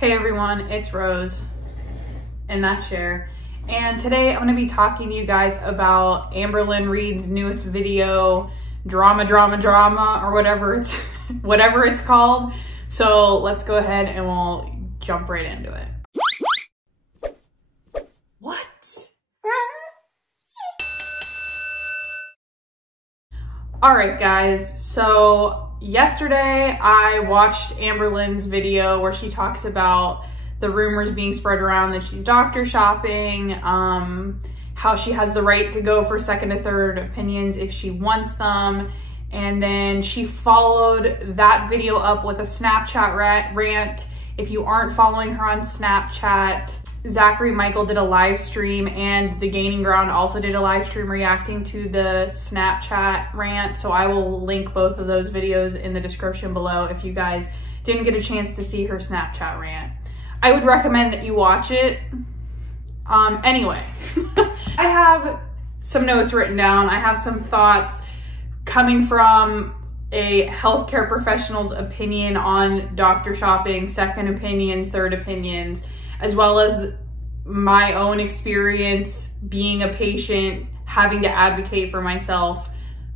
Hey everyone, it's Rose in that chair. And today I'm going to be talking to you guys about Amberlynn Reid's newest video, drama, or whatever it's called. So let's go ahead and we'll jump right into it. What? All right, guys. So yesterday I watched Amberlynn's video where she talks about the rumors being spread around that she's doctor shopping, how she has the right to go for second or third opinions if she wants them. And then she followed that video up with a Snapchat rant. If you aren't following her on Snapchat, Zachary Michael did a live stream and The Gaining Ground also did a live stream reacting to the Snapchat rant. So I will link both of those videos in the description below if you guys didn't get a chance to see her Snapchat rant. I would recommend that you watch it. Anyway, I have some notes written down. I have some thoughts coming from a healthcare professional's opinion on doctor shopping, second opinions, third opinions, as well as my own experience being a patient, having to advocate for myself.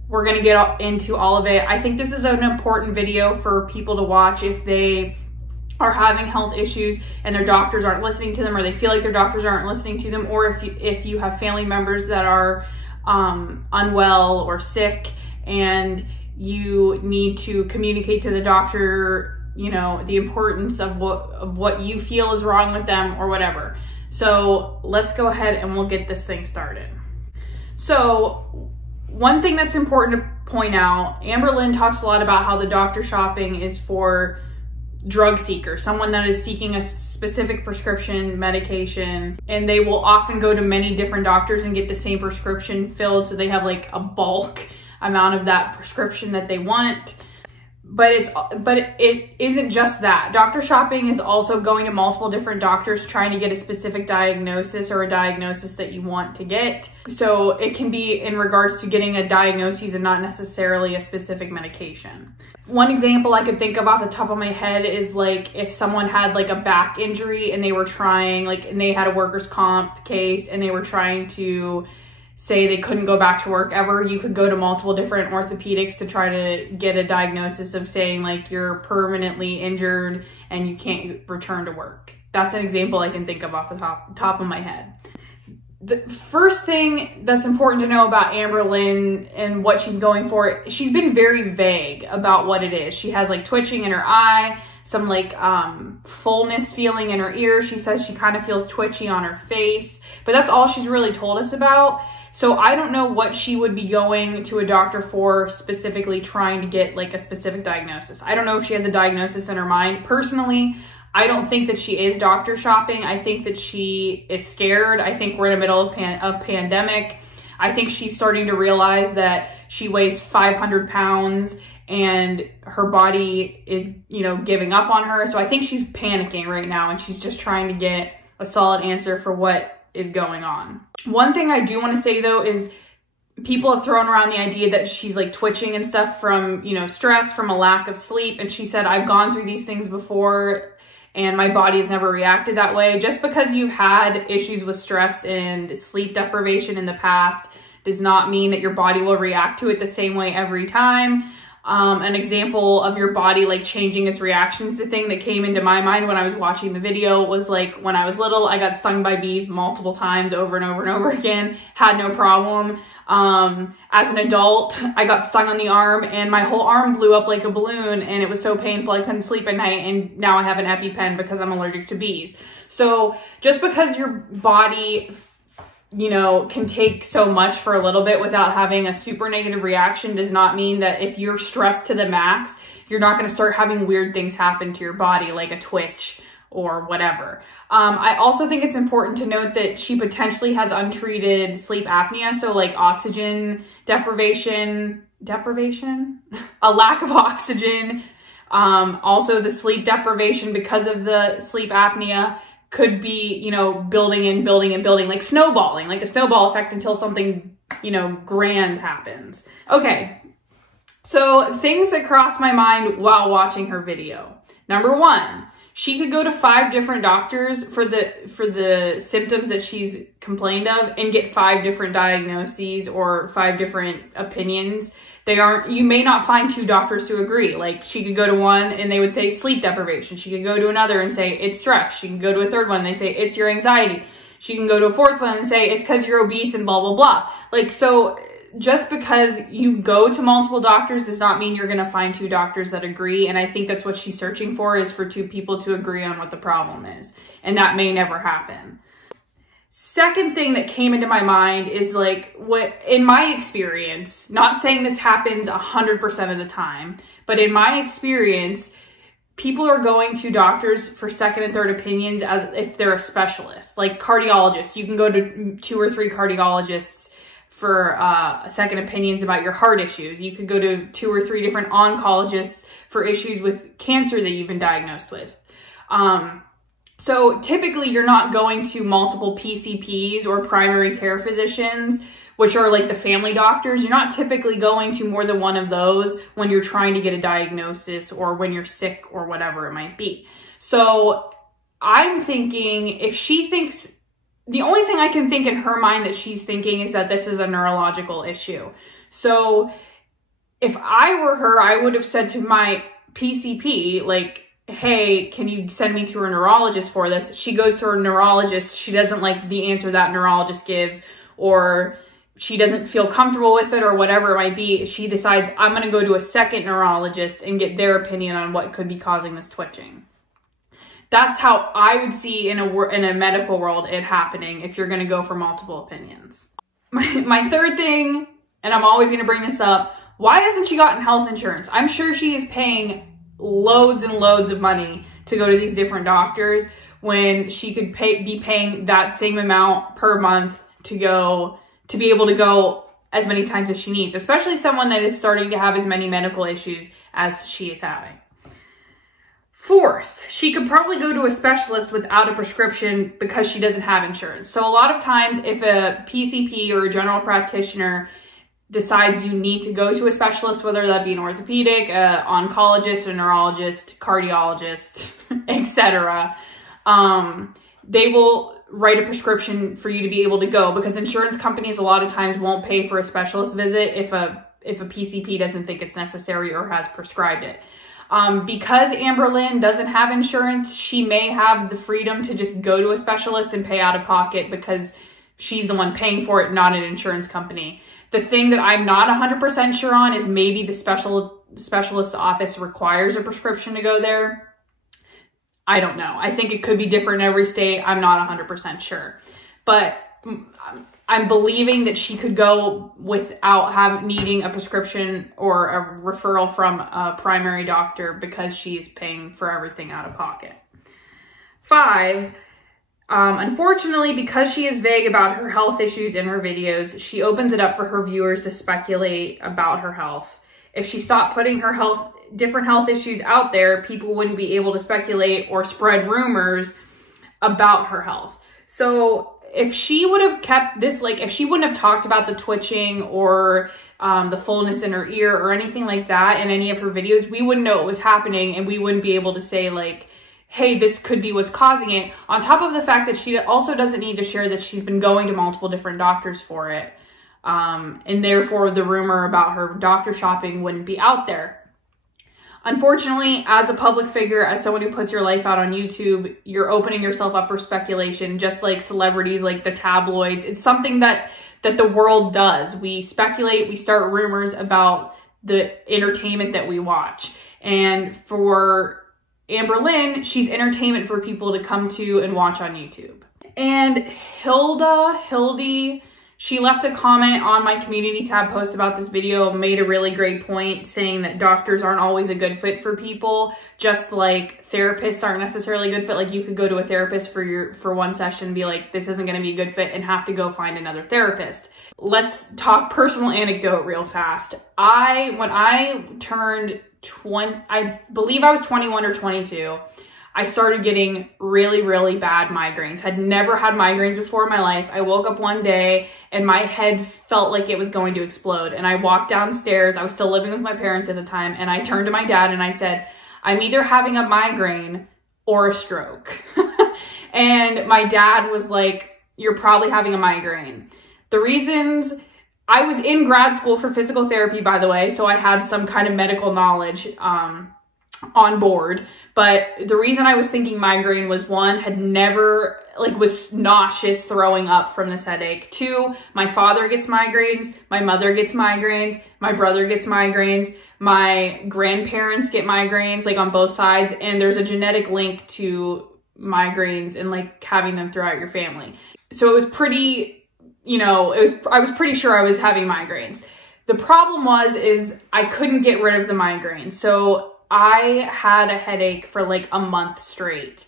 We're gonna get into all of it. I think this is an important video for people to watch if they are having health issues and their doctors aren't listening to them, or they feel like their doctors aren't listening to them, or if you have family members that are unwell or sick and you need to communicate to the doctor, you know, the importance of what you feel is wrong with them or whatever. So let's go ahead and we'll get this thing started. So one thing that's important to point out, Amberlynn talks a lot about how the doctor shopping is for drug seekers, someone that is seeking a specific prescription medication, and they will often go to many different doctors and get the same prescription filled, so they have like a bulk amount of that prescription that they want. But it isn't just that. Doctor shopping is also going to multiple different doctors trying to get a specific diagnosis or a diagnosis that you want to get. So it can be in regards to getting a diagnosis and not necessarily a specific medication. One example I could think of off the top of my head is like if someone had like a back injury and they were trying, like, and they had a workers' comp case and they were trying to say they couldn't go back to work ever, you could go to multiple different orthopedics to try to get a diagnosis of saying like you're permanently injured and you can't return to work. That's an example I can think of off the top of my head. The first thing that's important to know about Amberlynn and what she's going for, she's been very vague about what it is. She has like twitching in her eye, some like fullness feeling in her ear. She says she kind of feels twitchy on her face, but that's all she's really told us about. So I don't know what she would be going to a doctor for, specifically trying to get like a specific diagnosis. I don't know if she has a diagnosis in her mind. Personally, I don't think that she is doctor shopping. I think that she is scared. I think we're in the middle of a pandemic. I think she's starting to realize that she weighs 500 pounds and her body is, you know, giving up on her. So I think she's panicking right now and she's just trying to get a solid answer for what is going on. One thing I do want to say though is people have thrown around the idea that she's like twitching and stuff from, you know, stress, from a lack of sleep. And she said, I've gone through these things before and my body has never reacted that way. Just because you've had issues with stress and sleep deprivation in the past does not mean that your body will react to it the same way every time. An example of your body like changing its reactions to thing that came into my mind when I was watching the video was like when I was little, I got stung by bees multiple times over and over and over again, had no problem. As an adult, I got stung on the arm and my whole arm blew up like a balloon and it was so painful I couldn't sleep at night, and now I have an EpiPen because I'm allergic to bees. So just because your body, you know, can take so much for a little bit without having a super negative reaction does not mean that if you're stressed to the max, you're not going to start having weird things happen to your body, like a twitch or whatever. I also think it's important to note that she potentially has untreated sleep apnea. So like oxygen deprivation, a lack of oxygen. Also the sleep deprivation because of the sleep apnea could be, you know, building and building and building, like snowballing, like a snowball effect until something, you know, grand happens. Okay, so things that crossed my mind while watching her video. Number one, she could go to 5 different doctors for the symptoms that she's complained of and get 5 different diagnoses or 5 different opinions. You may not find 2 doctors who agree. Like, she could go to one and they would say sleep deprivation. She could go to another and say it's stress. She can go to a third one and they say it's your anxiety. She can go to a fourth one and say it's because you're obese and blah, blah, blah. Like, so just because you go to multiple doctors does not mean you're going to find 2 doctors that agree. And I think that's what she's searching for, is for 2 people to agree on what the problem is. And that may never happen. Second thing that came into my mind is, like, what, in my experience, not saying this happens 100% of the time, but in my experience, people are going to doctors for second and third opinions as if they're a specialist. Like cardiologists, you can go to 2 or 3 cardiologists for second opinions about your heart issues. You could go to 2 or 3 different oncologists for issues with cancer that you've been diagnosed with. So typically you're not going to multiple PCPs or primary care physicians, which are like the family doctors. You're not typically going to more than one of those when you're trying to get a diagnosis or when you're sick or whatever it might be. So I'm thinking, if she thinks, the only thing I can think in her mind that she's thinking is that this is a neurological issue. So if I were her, I would have said to my PCP, like, hey, can you send me to a neurologist for this? She goes to her neurologist. She doesn't like the answer that neurologist gives, or she doesn't feel comfortable with it, or whatever it might be. She decides, I'm going to go to a second neurologist and get their opinion on what could be causing this twitching. That's how I would see in a medical world it happening if you're going to go for multiple opinions. My third thing, and I'm always going to bring this up, why hasn't she gotten health insurance? I'm sure she is paying loads and loads of money to go to these different doctors when she could be paying that same amount per month to be able to go as many times as she needs, especially someone that is starting to have as many medical issues as she is having. Fourth, she could probably go to a specialist without a prescription because she doesn't have insurance. So a lot of times if a PCP or a general practitioner decides you need to go to a specialist, whether that be an orthopedic, oncologist, a neurologist, cardiologist, etc., they will write a prescription for you to be able to go, because insurance companies a lot of times won't pay for a specialist visit if a PCP doesn't think it's necessary or has prescribed it. Because Amberlynn doesn't have insurance, she may have the freedom to just go to a specialist and pay out of pocket because she's the one paying for it, not an insurance company. The thing that I'm not 100% sure on is maybe the specialist office requires a prescription to go there. I don't know. I think it could be different in every state. I'm not 100% sure. But I'm believing that she could go without needing a prescription or a referral from a primary doctor because she is paying for everything out of pocket. 5, unfortunately, because she is vague about her health issues in her videos, she opens it up for her viewers to speculate about her health. If she stopped putting her different health issues out there, people wouldn't be able to speculate or spread rumors about her health. So if she would have kept this, like if she wouldn't have talked about the twitching or the fullness in her ear or anything like that in any of her videos, we wouldn't know it was happening, and we wouldn't be able to say like, hey, this could be what's causing it. On top of the fact that she also doesn't need to share that she's been going to multiple different doctors for it. And therefore the rumor about her doctor shopping wouldn't be out there. Unfortunately, as a public figure, as someone who puts your life out on YouTube, you're opening yourself up for speculation, just like celebrities, like the tabloids. It's something that the world does. We speculate, we start rumors about the entertainment that we watch. And for Amberlynn, she's entertainment for people to come to and watch on YouTube. And Hildy, she left a comment on my community tab post about this video, made a really great point saying that doctors aren't always a good fit for people, just like therapists aren't necessarily a good fit. Like you could go to a therapist for one session and be like, this isn't going to be a good fit, and have to go find another therapist. Let's talk personal anecdote real fast. When I turned 20, I believe I was 21 or 22, I started getting really, really bad migraines. Had never had migraines before in my life. I woke up one day and my head felt like it was going to explode. And I walked downstairs. I was still living with my parents at the time. And I turned to my dad and I said, I'm either having a migraine or a stroke. And my dad was like, you're probably having a migraine. The reasons, I was in grad school for physical therapy, by the way, so I had some kind of medical knowledge on board. But the reason I was thinking migraine was, one, had never, like, was nauseous, throwing up from this headache. Two, my father gets migraines, my mother gets migraines, my brother gets migraines, my grandparents get migraines, like on both sides, and there's a genetic link to migraines and like having them throughout your family. So it was pretty, you know, I was pretty sure I was having migraines. The problem is I couldn't get rid of the migraine. So I had a headache for like a month straight.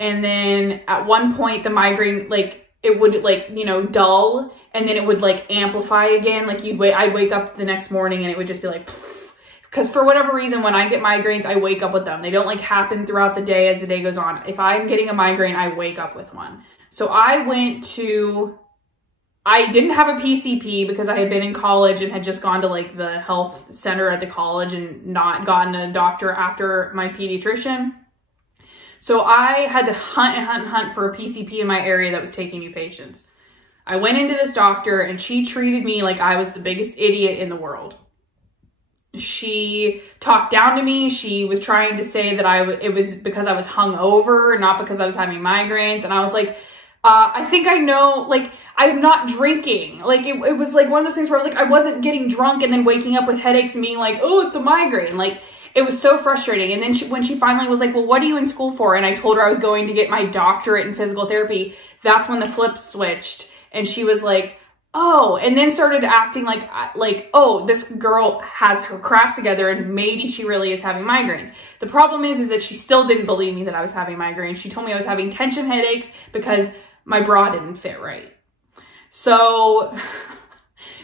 And then at one point the migraine, like it would like, you know, dull, and then it would like amplify again. Like I'd wake up the next morning and it would just be like, because for whatever reason, when I get migraines, I wake up with them. They don't like happen throughout the day as the day goes on. If I'm getting a migraine, I wake up with one. So I didn't have a PCP because I had been in college and had just gone to like the health center at the college and not gotten a doctor after my pediatrician. So I had to hunt and hunt and hunt for a PCP in my area that was taking new patients. I went into this doctor and she treated me like I was the biggest idiot in the world. She talked down to me. She was trying to say that it was because I was hungover, not because I was having migraines. And I was like, I think I know, like, I'm not drinking. Like, it was like one of those things where I was like, I wasn't getting drunk and then waking up with headaches and being like, oh, it's a migraine. Like, it was so frustrating. And then when she finally was like, well, what are you in school for? And I told her I was going to get my doctorate in physical therapy. That's when the flip switched. And she was like, oh, and then started acting like, oh, this girl has her crap together and maybe she really is having migraines. The problem is that she still didn't believe me that I was having migraines. She told me I was having tension headaches because my bra didn't fit right. So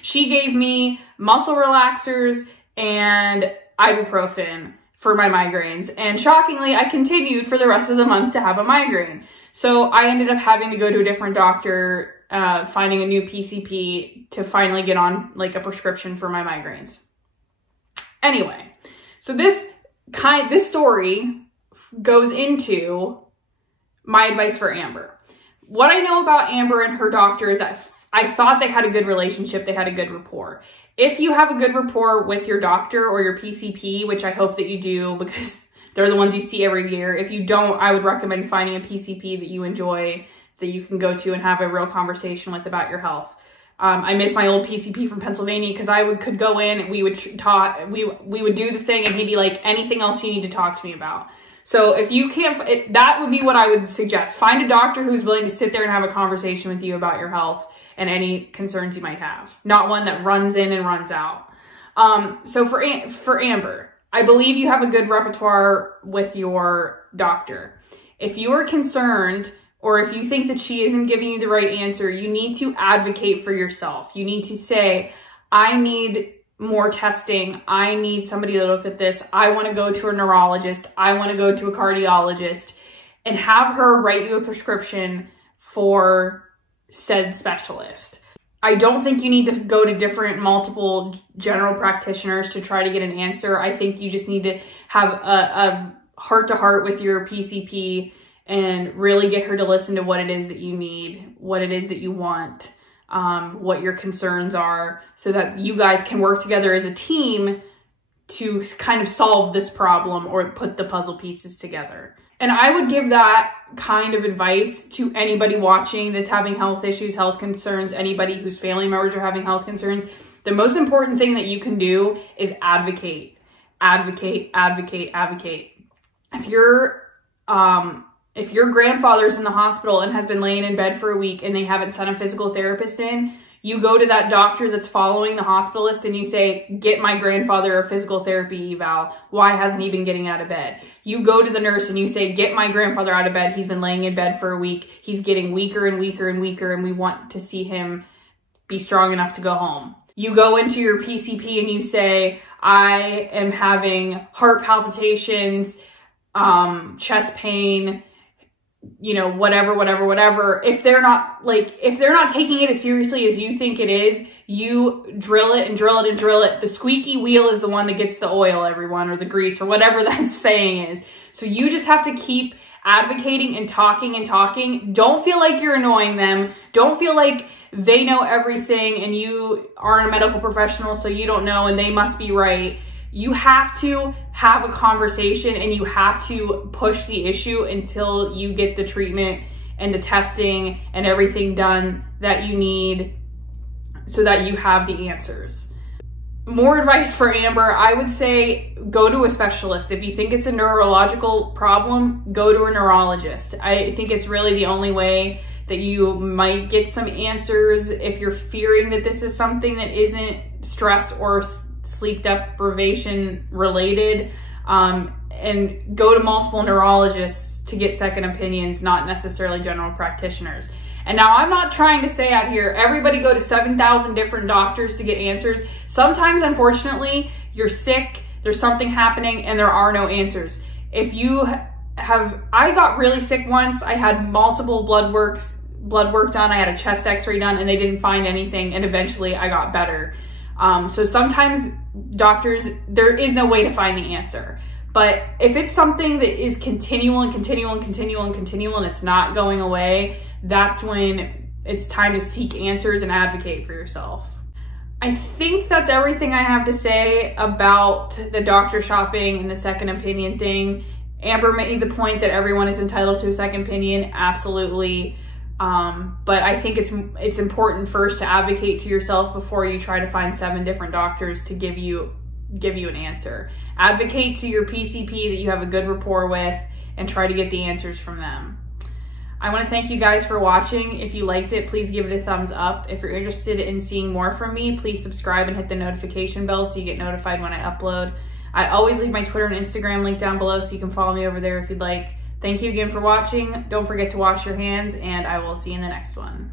she gave me muscle relaxers and ibuprofen for my migraines. And shockingly, I continued for the rest of the month to have a migraine. So I ended up having to go to a different doctor, finding a new PCP to finally get on like a prescription for my migraines. Anyway, so this story goes into my advice for Amber. What I know about Amber and her doctor is that I thought they had a good relationship. They had a good rapport. If you have a good rapport with your doctor or your PCP, which I hope that you do because they're the ones you see every year. If you don't, I would recommend finding a PCP that you enjoy, that you can go to and have a real conversation with about your health. I miss my old PCP from Pennsylvania because could go in and we would talk, we would do the thing and he'd be like, anything else you need to talk to me about. So if you can't, that would be what I would suggest. Find a doctor who's willing to sit there and have a conversation with you about your health and any concerns you might have. Not one that runs in and runs out. So for Amber, I believe you have a good repertoire with your doctor. If you're concerned or if you think that she isn't giving you the right answer, you need to advocate for yourself. You need to say, I need more testing. I need somebody to look at this. I want to go to a neurologist. I want to go to a cardiologist, and have her write you a prescription for said specialist. I don't think you need to go to multiple general practitioners to try to get an answer. I think you just need to have a heart-to-heart with your PCP and really get her to listen to what it is that you need, what it is that you want, what your concerns are, so that you guys can work together as a team to kind of solve this problem or put the puzzle pieces together. And I would give that kind of advice to anybody watching that's having health issues, health concerns, anybody whose family members are having health concerns. The most important thing that you can do is advocate, advocate, advocate, advocate. If your grandfather's in the hospital and has been laying in bed for a week and they haven't sent a physical therapist in, you go to that doctor that's following the hospitalist and you say, get my grandfather a physical therapy eval. Why hasn't he been getting out of bed? You go to the nurse and you say, get my grandfather out of bed. He's been laying in bed for a week. He's getting weaker and weaker and weaker, and we want to see him be strong enough to go home. You go into your PCP and you say, I am having heart palpitations, chest pain, you know, whatever. If they're not taking it as seriously as you think it is, you drill it and drill it and drill it. The squeaky wheel is the one that gets the oil, everyone, or the grease, or whatever that saying is. So you just have to keep advocating and talking. Don't feel like you're annoying them. Don't feel like they know everything and you aren't a medical professional, so you don't know and they must be right. You have to have a conversation and you have to push the issue until you get the treatment and the testing and everything done that you need so that you have the answers. More advice for Amber, I would say go to a specialist. If you think it's a neurological problem, go to a neurologist. I think it's really the only way that you might get some answers if you're fearing that this is something that isn't stress or sleep deprivation related. And go to multiple neurologists to get second opinions, not necessarily general practitioners. And now I'm not trying to say out here, everybody go to 7,000 different doctors to get answers. Sometimes, unfortunately, you're sick, there's something happening, and there are no answers. If you I got really sick once. I had multiple blood work done. I had a chest x-ray done and they didn't find anything. And eventually I got better. So sometimes doctors, there is no way to find the answer. But if it's something that is continual and it's not going away, that's when it's time to seek answers and advocate for yourself. I think that's everything I have to say about the doctor shopping and the second opinion thing. Amber made the point that everyone is entitled to a second opinion, absolutely. But I think it's important first to advocate to yourself before you try to find 7 different doctors to give you an answer. Advocate to your PCP that you have a good rapport with and try to get the answers from them. I want to thank you guys for watching. If you liked it, please give it a thumbs up. If you're interested in seeing more from me, please subscribe and hit the notification bell so you get notified when I upload. I always leave my Twitter and Instagram link down below so you can follow me over there if you'd like. Thank you again for watching. Don't forget to wash your hands and I will see you in the next one.